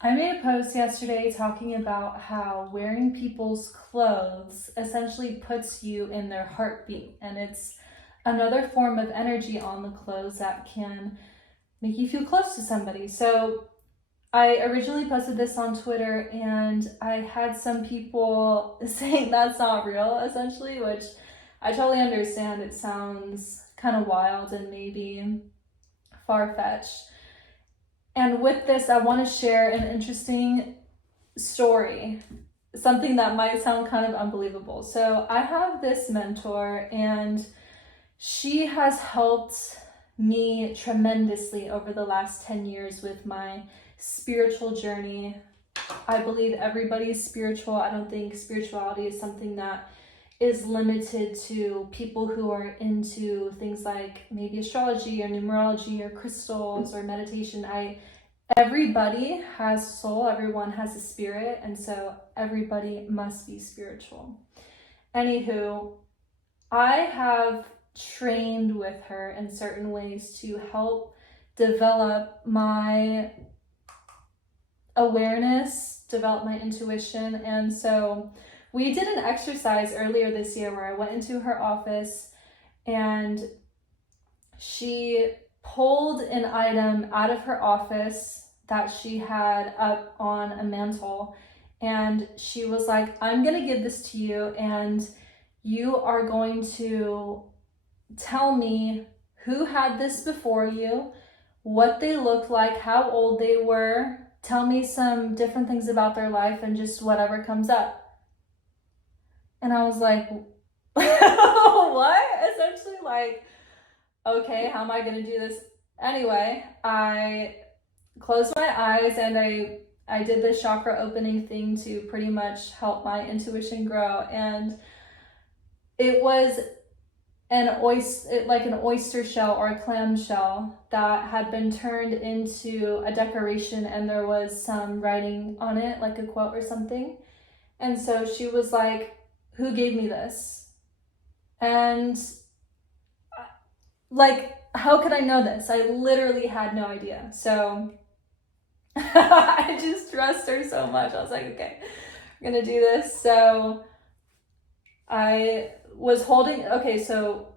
I made a post yesterday talking about how wearing people's clothes essentially puts you in their heartbeat, and it's another form of energy on the clothes that can make you feel close to somebody. So I originally posted this on Twitter, and I had some people saying that's not real, essentially, which I totally understand. It sounds kind of wild and maybe far-fetched. And with this, I want to share an interesting story, something that might sound kind of unbelievable. So, I have this mentor, and she has helped me tremendously over the last 10 years with my spiritual journey. I believe everybody's spiritual. I don't think spirituality is something that is limited to people who are into things like maybe astrology or numerology or crystals or meditation. Everybody has soul, everyone has a spirit, and so everybody must be spiritual. Anywho, I have trained with her in certain ways to help develop my awareness, develop my intuition. And so we did an exercise earlier this year where I went into her office and she pulled an item out of her office that she had up on a mantle, and she was like, I'm gonna give this to you, and you are going to tell me who had this before you, what they looked like, how old they were, tell me some different things about their life, and just whatever comes up. And I was like, what? Essentially, like, okay, how am I gonna do this? Anyway, I closed my eyes and I did the chakra opening thing to pretty much help my intuition grow. And it was an oyster shell or a clam shell that had been turned into a decoration, and there was some writing on it, like a quote or something. And so she was like, who gave me this? And like, how could I know this? I literally had no idea. So I just trust her so much. I was like, okay, we're gonna do this. So I was holding, okay, so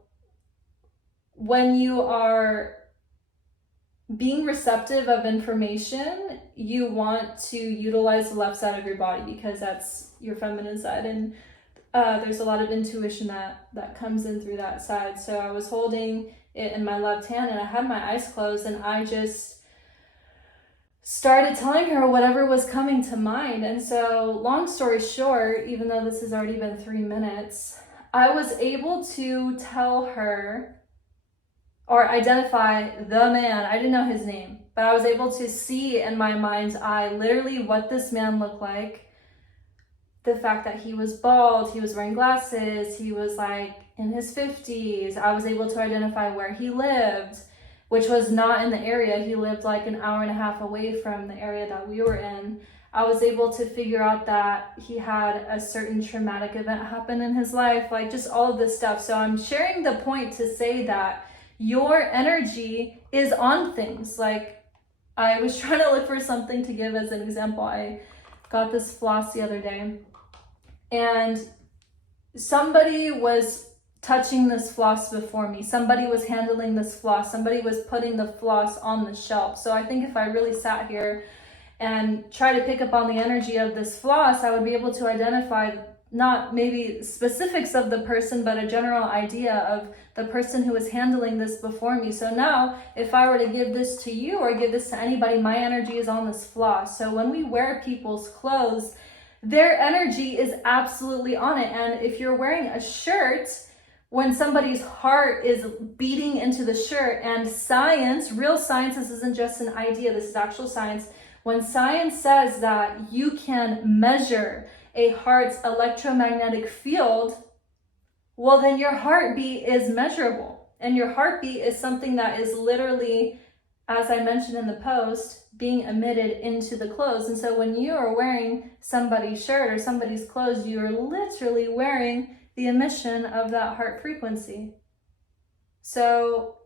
when you are being receptive of information, you want to utilize the left side of your body because that's your feminine side. And there's a lot of intuition that comes in through that side. So I was holding it in my left hand and I had my eyes closed, and I just started telling her whatever was coming to mind. And so, long story short, even though this has already been 3 minutes, I was able to tell her or identify the man. I didn't know his name, but I was able to see in my mind's eye literally what this man looked like. The fact that he was bald, he was wearing glasses, he was like in his 50s. I was able to identify where he lived, which was not in the area. He lived like an hour and a half away from the area that we were in. I was able to figure out that he had a certain traumatic event happen in his life, like just all of this stuff. So I'm sharing the point to say that your energy is on things. Like, I was trying to look for something to give as an example. I got this floss the other day, and somebody was touching this floss before me. Somebody was handling this floss. Somebody was putting the floss on the shelf. So I think if I really sat here and try to pick up on the energy of this floss, I would be able to identify not maybe specifics of the person, but a general idea of the person who was handling this before me. So now, if I were to give this to you or give this to anybody, my energy is on this floss. So when we wear people's clothes, their energy is absolutely on it. And if you're wearing a shirt, when somebody's heart is beating into the shirt, and science, real science, this isn't just an idea, this is actual science. When science says that you can measure a heart's electromagnetic field, well, then your heartbeat is measurable. And your heartbeat is something that is literally, as I mentioned in the post, being emitted into the clothes. And so when you are wearing somebody's shirt or somebody's clothes, you are literally wearing the emission of that heart frequency. So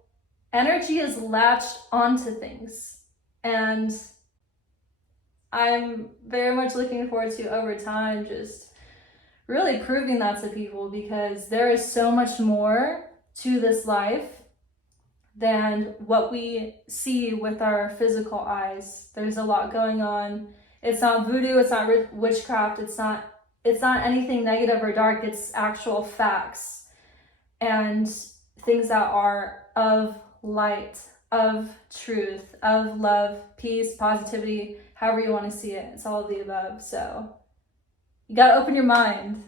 energy is latched onto things. And I'm very much looking forward to over time just really proving that to people, because there is so much more to this life than what we see with our physical eyes. There's a lot going on. It's not voodoo, it's not witchcraft, it's not anything negative or dark. It's actual facts and things that are of light, of truth, of love, peace, positivity, however you want to see it. It's all of the above. So you got to open your mind.